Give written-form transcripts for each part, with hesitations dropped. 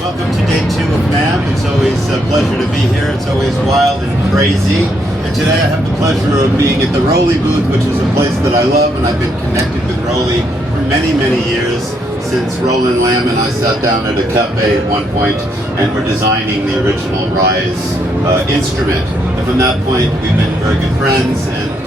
Welcome to day 2 of NAMM. It's always a pleasure to be here. It's always wild and crazy. And today I have the pleasure of being at the ROLI booth, which is a place that I love, and I've been connected with ROLI for many, many years, since Roland Lamb and I sat down at a cafe at one point and were designing the original Rise instrument. And from that point, we've been very good friends, and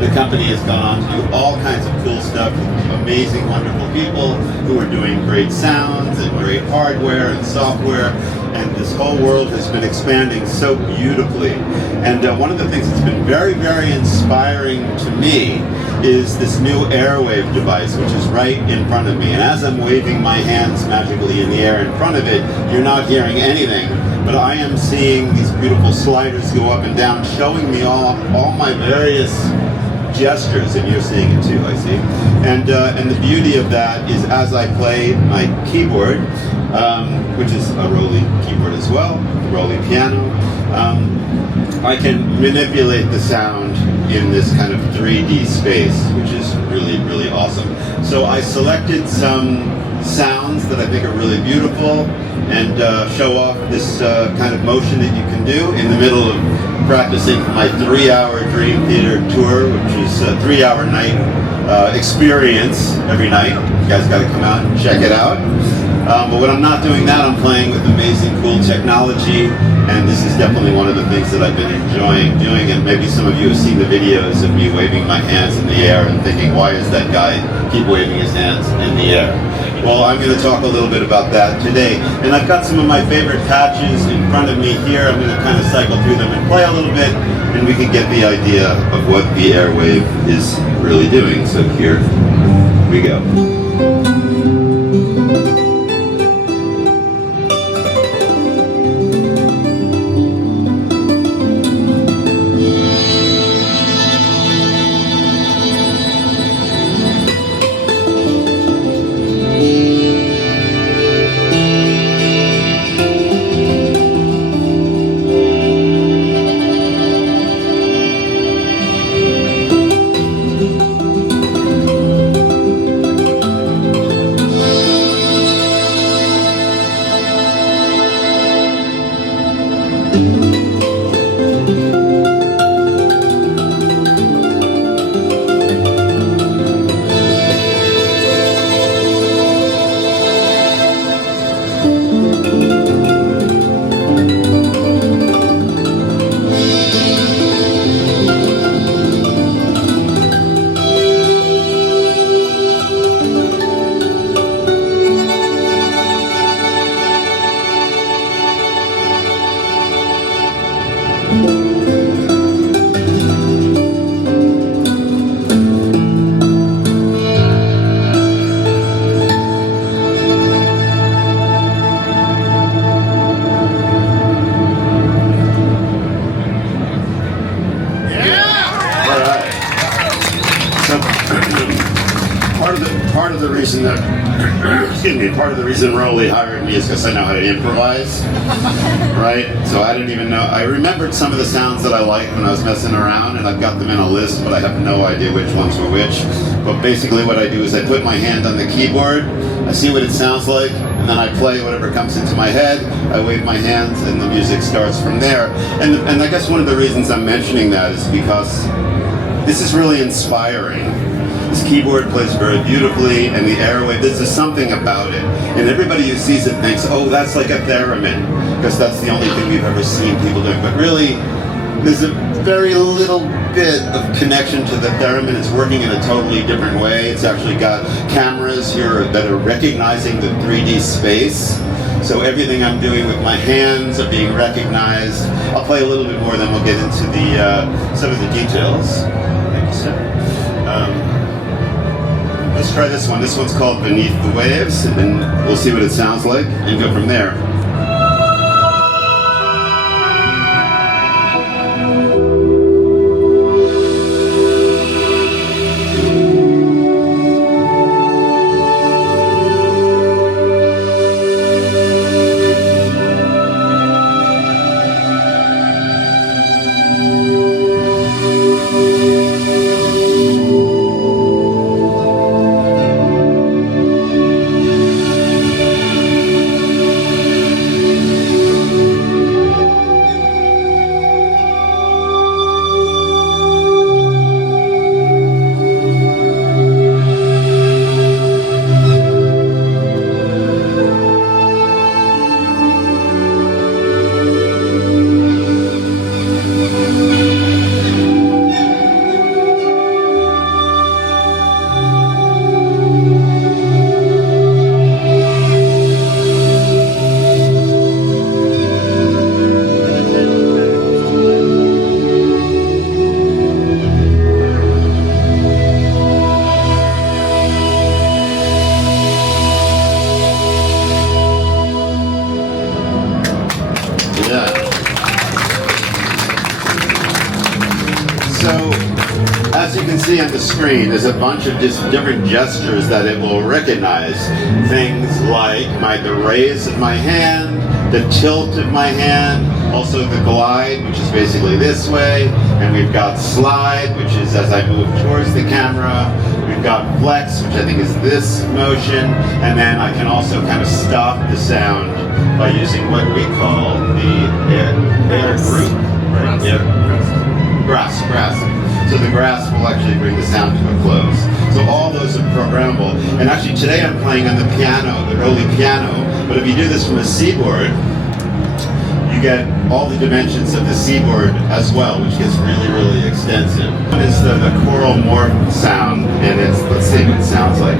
the company has gone on to do all kinds of cool stuff with amazing, wonderful people who are doing great sounds and great hardware and software. And this whole world has been expanding so beautifully. And one of the things that's been very, very inspiring to me is this new AirWave device, which is right in front of me. And as I'm waving my hands magically in the air in front of it, you're not hearing anything, but I am seeing these beautiful sliders go up and down, showing me all my various gestures, and you're seeing it too, I see. And the beauty of that is, as I play my keyboard, which is a ROLI keyboard as well, the ROLI piano, I can manipulate the sound in this kind of 3D space, which is really, really awesome. So I selected some sounds that I think are really beautiful and show off this kind of motion that you can do in the middle of practicing for my 3-hour Dream Theater tour, which is a 3-hour night experience every night. You guys got to come out and check it out. But when I'm not doing that, I'm playing with amazing, cool technology, and this is definitely one of the things that I've been enjoying doing. And maybe some of you have seen the videos of me waving my hands in the air and thinking, why is that guy keep waving his hands in the air? Well, I'm going to talk a little bit about that today. And I've got some of my favorite patches in front of me here. I'm going to kind of cycle through them and play a little bit, and we can get the idea of what the AirWave is really doing. So here we go. Part of the reason ROLI hired me is because I know how to improvise, right? So I didn't even know. I remembered some of the sounds that I liked when I was messing around, and I've got them in a list, but I have no idea which ones were which. But basically what I do is I put my hand on the keyboard, I see what it sounds like, and then I play whatever comes into my head, I wave my hands, and the music starts from there. And I guess one of the reasons I'm mentioning that is because this is really inspiring. This keyboard plays very beautifully, and the AirWave, there's just something about it. And everybody who sees it thinks, oh, that's like a theremin, because that's the only thing we've ever seen people doing. But really, there's a very little bit of connection to the theremin. It's working in a totally different way. It's actually got cameras here that are recognizing the 3D space. So everything I'm doing with my hands are being recognized. I'll play a little bit more, then we'll get into the some of the details. Thank you, sir. Let's try this one. This one's called Beneath the Waves, and we'll see what it sounds like and go from there. see on the screen, there's a bunch of just different gestures that it will recognize. Things like the raise of my hand, the tilt of my hand, also the glide, which is basically this way, and we've got slide, which is as I move towards the camera. We've got flex, which I think is this motion, and then I can also kind of stop the sound by using what we call the air group. Right? Yeah. Grass. So the grass will actually bring the sound to a close. So all those are programmable. And actually today I'm playing on the piano, the ROLI piano, but if you do this from a C-board, you get all the dimensions of the C-board as well, which gets really, really extensive. One is the choral morph sound, and let's see what it sounds like.